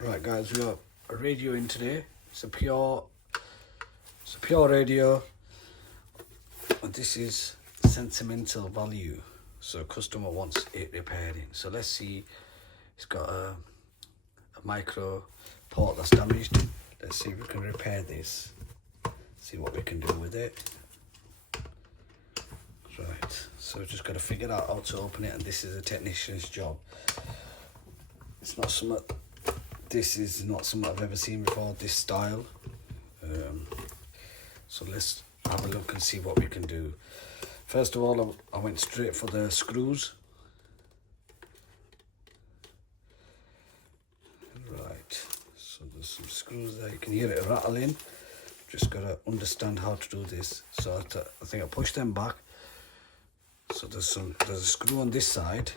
Right guys, we got a radio in today. It's a pure radio, and this is sentimental value. So customer wants it repairing. So let's see, it's got a micro port that's damaged. Let's see if we can repair this. See what we can do with it. Right, so we've just got to figure out how to open it, and this is a technician's job. This is not something I've ever seen before, this style. So let's have a look and see what we can do. First of all, I went straight for the screws. Right, so there's some screws there. You can hear it rattling. Just got to understand how to do this. So I think I push them back. So there's a screw on this side.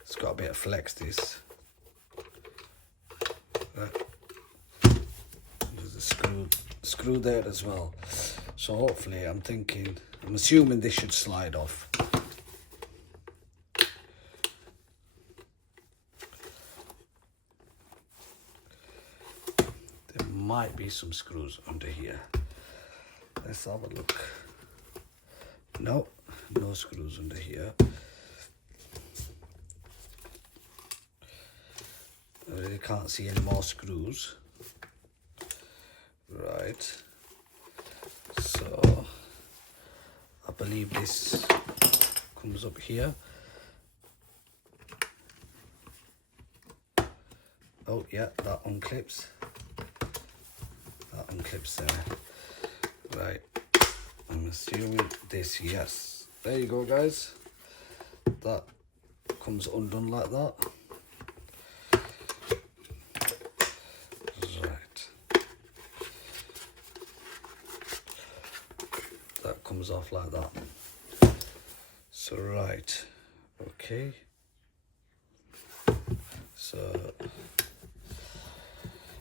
It's got a bit of flex, this. Right. There's a screw there as well. So hopefully, I'm assuming this should slide off. There might be some screws under here. Let's have a look. No screws under here. I really can't see any more screws. Right. So I believe this comes up here. Oh yeah, that unclips. That unclips there. Right. I'm assuming this, yes. There you go, guys. That comes undone like that. Right. That comes off like that. So, right. Okay. So,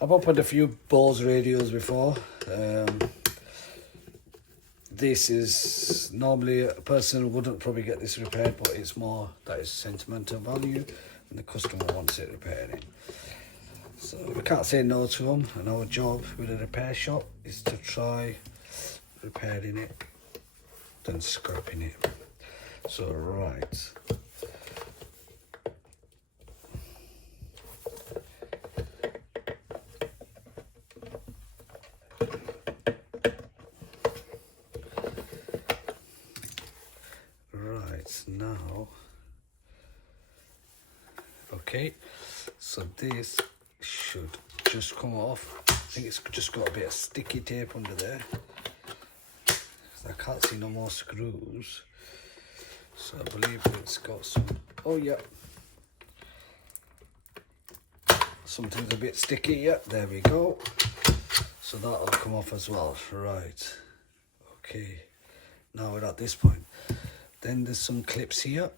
I've opened a few Bose radios before. This is normally a person wouldn't probably get this repaired, but it's more that is sentimental value and the customer wants it repairing. So we can't say no to them, and our job with a repair shop is to try repairing it, then scrapping it. So right. Now, okay, so this should just come off. I think it's just got a bit of sticky tape under there. I can't see no more screws, so I believe it's got some. Oh yeah, something's a bit sticky. Yeah, there we go. So that'll come off as well. Right. Okay. Now we're at this point. Then there's some clips here.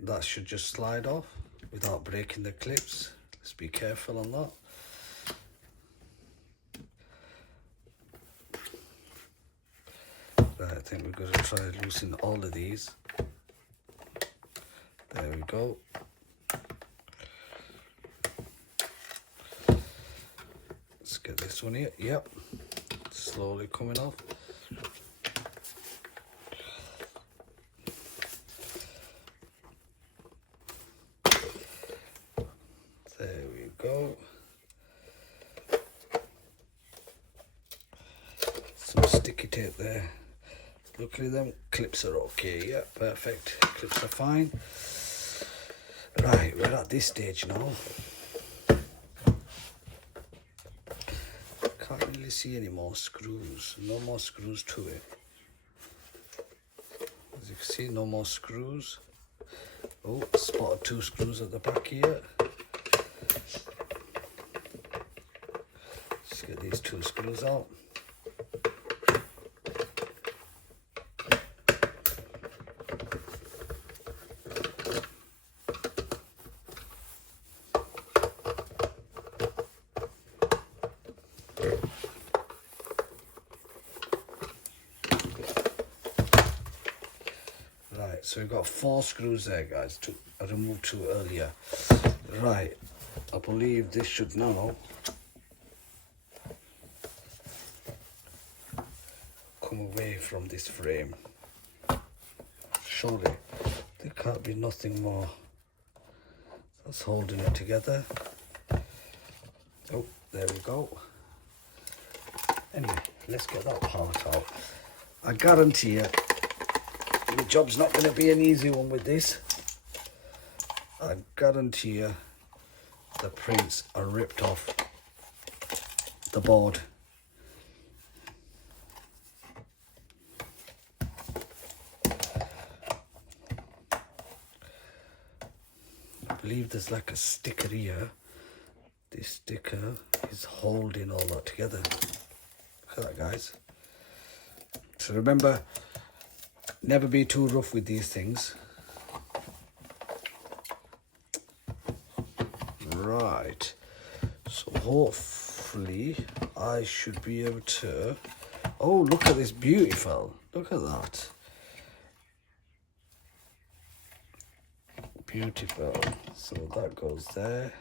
That should just slide off without breaking the clips. Let's be careful on that. Right, I think we're going to try to loosen all of these. There we go. Let's get this one here. Yep. Slowly coming off. There we go. Some sticky tape there. Luckily them clips are okay. Yeah, perfect. Clips are fine. Right, we're at this stage now. Can't really see any more screws. No more screws to it. As you can see, no more screws. Oh, spotted 2 screws at the back here. Let's get these 2 screws out. Right, Right, so we've got 4 screws there, guys. I removed 2 earlier. Right, I believe this should now come away from this frame. Surely there can't be nothing more that's holding it together. Oh, there we go. Anyway, let's get that part out. I guarantee you, the job's not going to be an easy one with this. I guarantee you, the prints are ripped off the board. I believe there's like a sticker here. This sticker is holding all that together. Look at that, guys. So remember, never be too rough with these things. Right. So hopefully I should be able to... Oh, look at this beautiful. Look at that. Beautiful. So that goes there.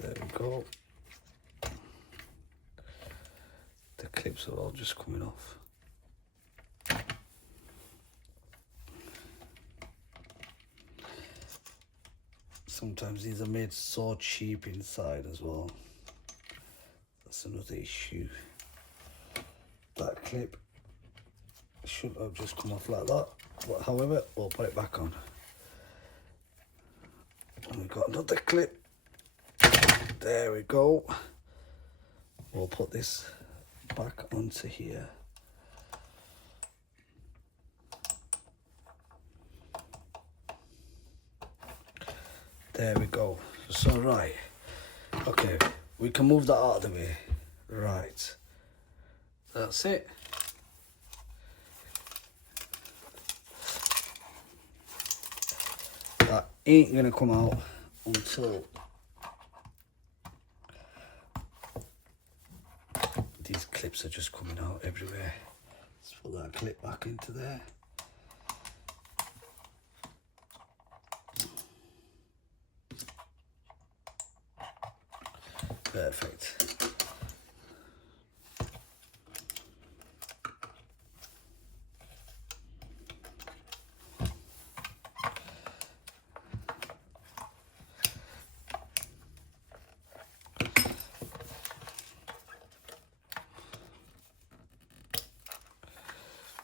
There we go. The clips are all just coming off. Sometimes these are made so cheap inside as well. That's another issue. That clip should have just come off like that. But however, we'll put it back on. And we've got another clip. There we go. We'll put this back onto here. There we go. So right. Okay, we can move that out of the way. Right. That's it. That ain't gonna come out until these clips are just coming out everywhere. Let's put that clip back into there. Perfect.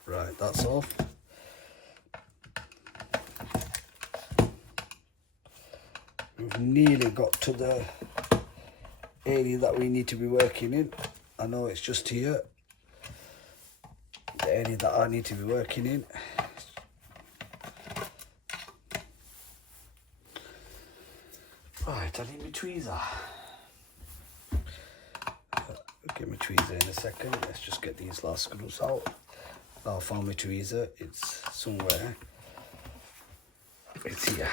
Right, that's off. We've nearly got to the area that we need to be working in. I know it's just here. The area that I need to be working in. Right, I need my tweezer. I'll get my tweezer in a second. Let's just get these last screws out. I found my tweezer. It's somewhere. It's here.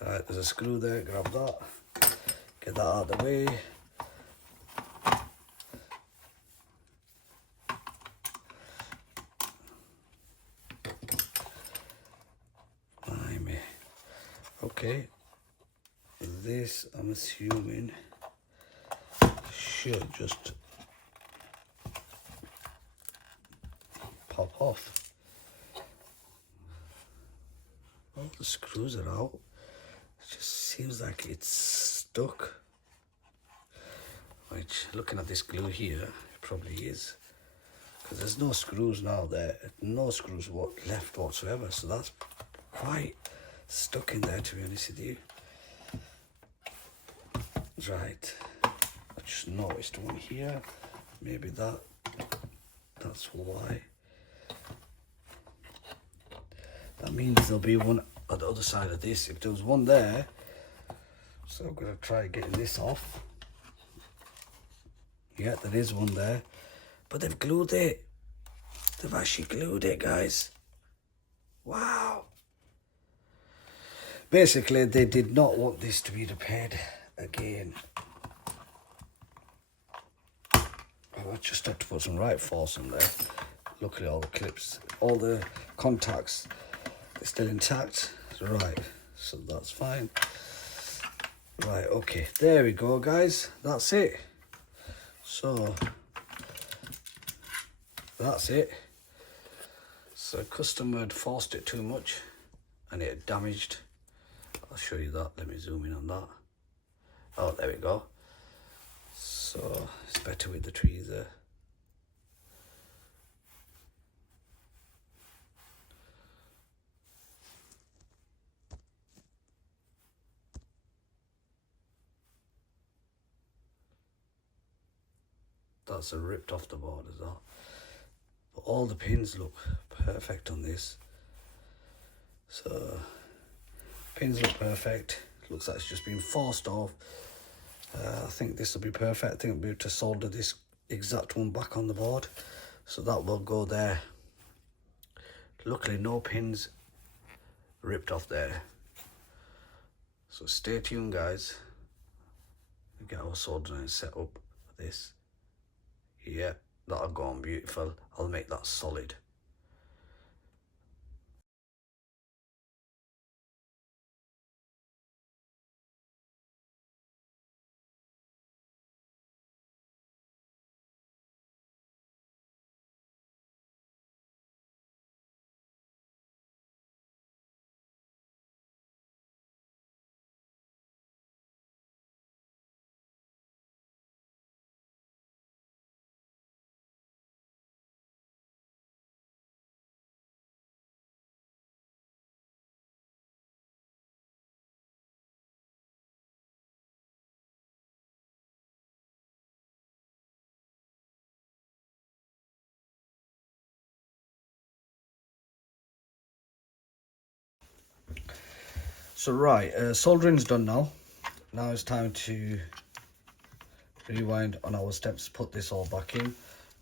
Alright, there's a screw there. Grab that. Get that out of the way. Blimey. Okay. This, I'm assuming, should just pop off. All the screws are out. It just seems like it's stuck. Which, looking at this glue here, it probably is. Because there's no screws now there. No screws left whatsoever. So that's quite stuck in there, to be honest with you. Right. I just noticed one here. Maybe that's why. That means there'll be one at the other side of this. If there was one there, so I'm gonna try getting this off. Yeah, there is one there, but they've glued it. They've actually glued it, guys. Wow. Basically, they did not want this to be repaired again. just have to put some right force on there. Luckily all the clips, all the contacts are still intact. Right, so that's fine. Right, okay, there we go guys, that's it. So that's it. So customer had forced it too much and it had damaged. I'll show you that, let me zoom in on that. Oh, there we go. So it's better with the trees there. That's a ripped off the board as well. But all the pins look perfect on this. So pins look perfect. Looks like it's just been forced off. I think this will be perfect. I think I'll be able to solder this exact one back on the board. So that will go there. Luckily no pins ripped off there. So stay tuned guys. We get our soldering set up for this. Yeah, that'll go on beautiful. I'll make that solid. So right, soldering's done now. Now it's time to rewind on our steps, put this all back in.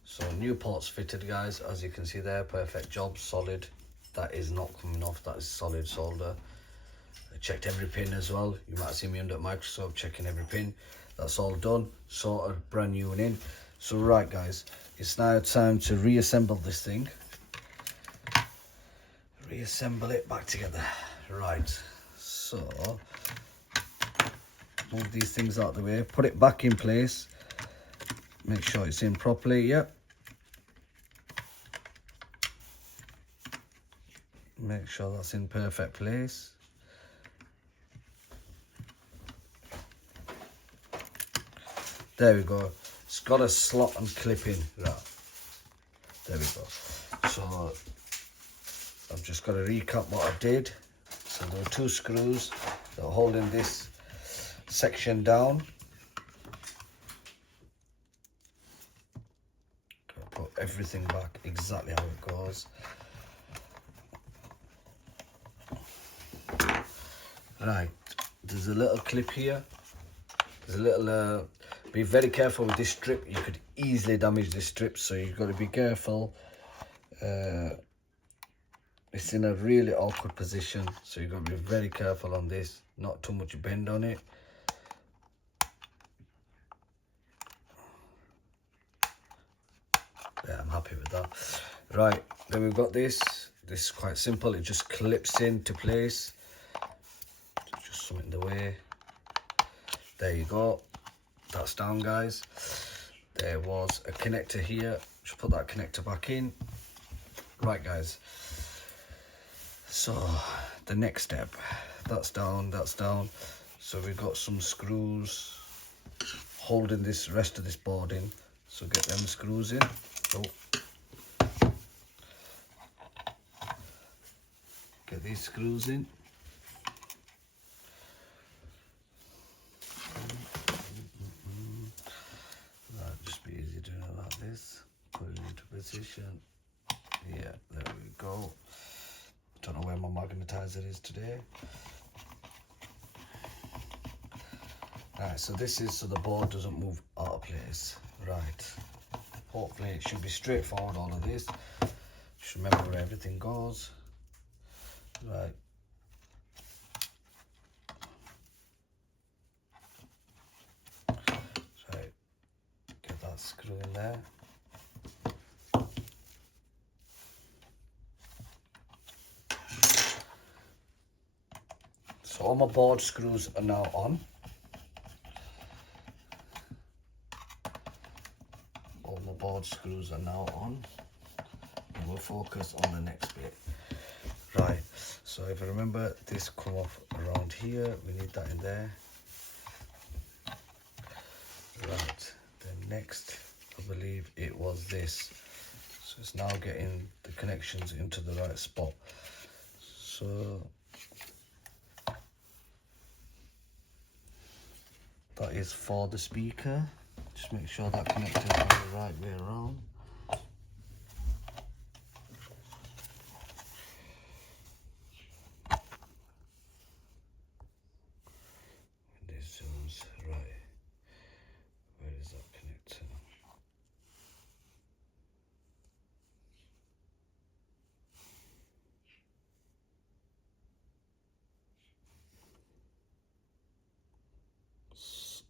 So new ports fitted guys, as you can see there, perfect job, solid. That is not coming off, that is solid solder. I checked every pin as well. You might see me under the microscope checking every pin. That's all done, sorted, brand new one in. So right guys, it's now time to reassemble this thing. Reassemble it back together. Right, so move these things out of the way, put it back in place, make sure it's in properly. Yep, make sure that's in perfect place. There we go, it's got a slot and clip in. Right, there we go. So I've just got to recap what I did. So there are two screws that are holding this section down. Put everything back exactly how it goes. Right, there's a little clip here. There's a little, be very careful with this strip. You could easily damage this strip, so you've got to be careful. It's in a really awkward position, so you've got to be very careful on this. Not too much bend on it. Yeah, I'm happy with that. Right, then we've got this. This is quite simple. It just clips into place. Just something in the way. There you go. That's down, guys. There was a connector here. Just put that connector back in. Right, guys. So the next step. That's down. That's down. So we've got some screws holding this rest of this board in. So get them screws in. Oh. Get these screws in. That'll just be easy doing it like this. Put it into position. Yeah, there we go. Don't know where my magnetizer is today. Right, so this is so the board doesn't move out of place. Right. Hopefully it should be straightforward, all of this. Just remember where everything goes. Right. Right. Get that screw in there. So all my board screws are now on. All my board screws are now on. And we'll focus on the next bit. Right, so if I remember, this come off around here. We need that in there. Right, then next, I believe it was this. So it's now getting the connections into the right spot. So that is for the speaker. Just make sure that connector is the right way around. And this zooms right. Where is that connector?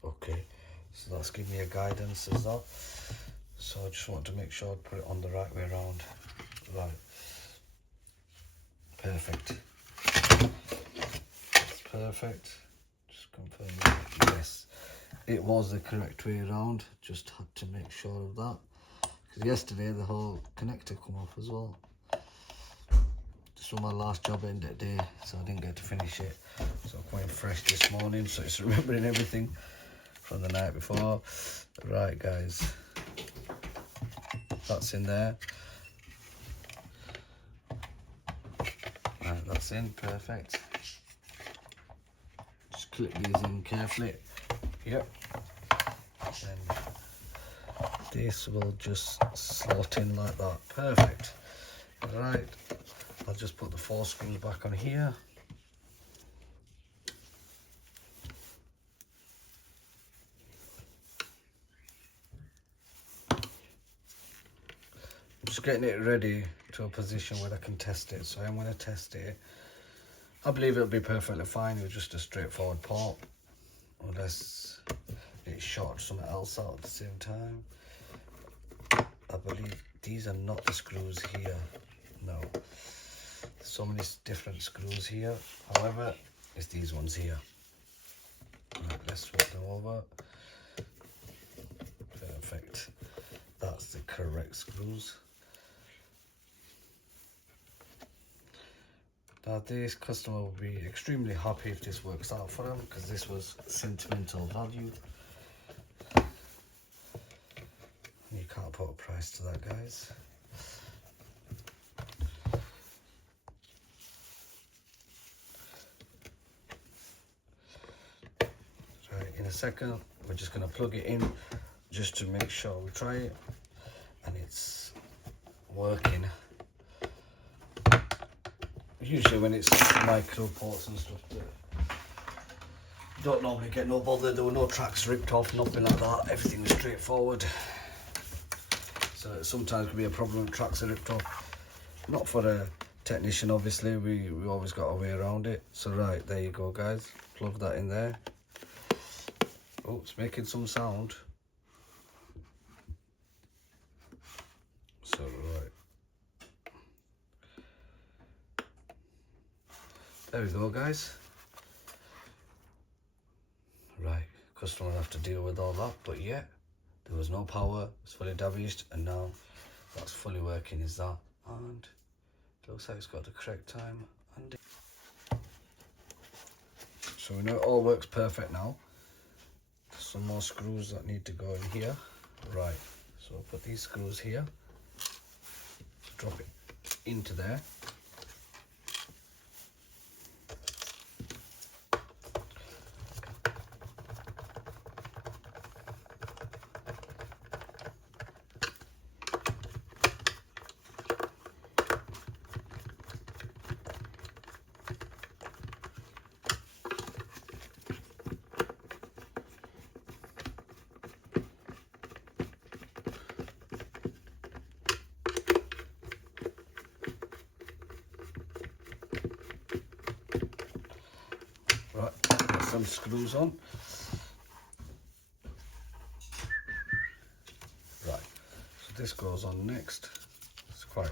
Okay, so that's giving me a guidance as that. So I just want to make sure I put it on the right way around. Right, perfect. That's perfect. Just confirm that. Yes, it was the correct way around. Just had to make sure of that. Because yesterday the whole connector come off as well. This was my last job end of the day, so I didn't get to finish it. So I'm quite fresh this morning, so it's remembering everything from the night before. Right guys, that's in there. Right, that's in, perfect. Just clip these in carefully. Yep. And this will just slot in like that. Perfect. Right, I'll just put the 4 screws back on here. Just getting it ready to a position where I can test it. So I'm going to test it. I believe it'll be perfectly fine. It was just a straightforward port, unless it shot something else out at the same time. I believe these are not the screws here. No, there's so many different screws here. However, it's these ones here. Right, let's swap them over. Perfect. That's the correct screws. Now this customer will be extremely happy if this works out for them, because this was sentimental value. You can't put a price to that, guys. Right, in a second, we're just going to plug it in just to make sure we try it and it's working. Usually when it's micro ports and stuff, you don't normally get no bother. There were no tracks ripped off, nothing like that. Everything was straightforward. So it sometimes can be a problem if tracks are ripped off. Not for a technician, obviously. We always got our way around it. So right, there you go, guys. Plug that in there. Oh, it's making some sound. So right. There we go, guys. Right, customer will have to deal with all that, but yeah, there was no power, it's fully damaged, and now that's fully working, is that. And it looks like it's got the correct time. And so we know it all works perfect now. Some more screws that need to go in here. Right, so I'll put these screws here, drop it into there. Right, get some screws on. Right, so this goes on next. It's quite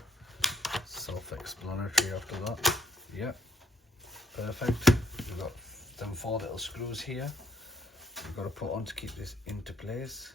self-explanatory after that. Yep, perfect. We've got them 4 little screws here you've got to put on to keep this into place.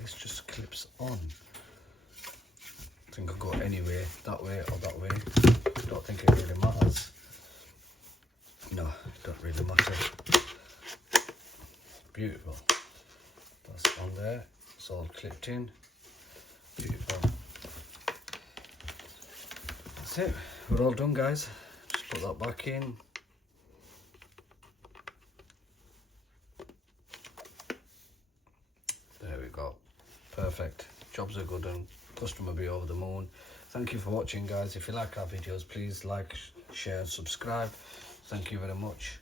This just clips on. I think I'll go anyway, that way or that way. Don't think it really matters. No, it don't really matter. Beautiful. That's on there. It's all clipped in. Beautiful. That's it. We're all done, guys. Just put that back in. There we go. Perfect. Jobs are good and customer be over the moon. Thank you for watching, guys. If you like our videos, please like, share and subscribe. Thank you very much.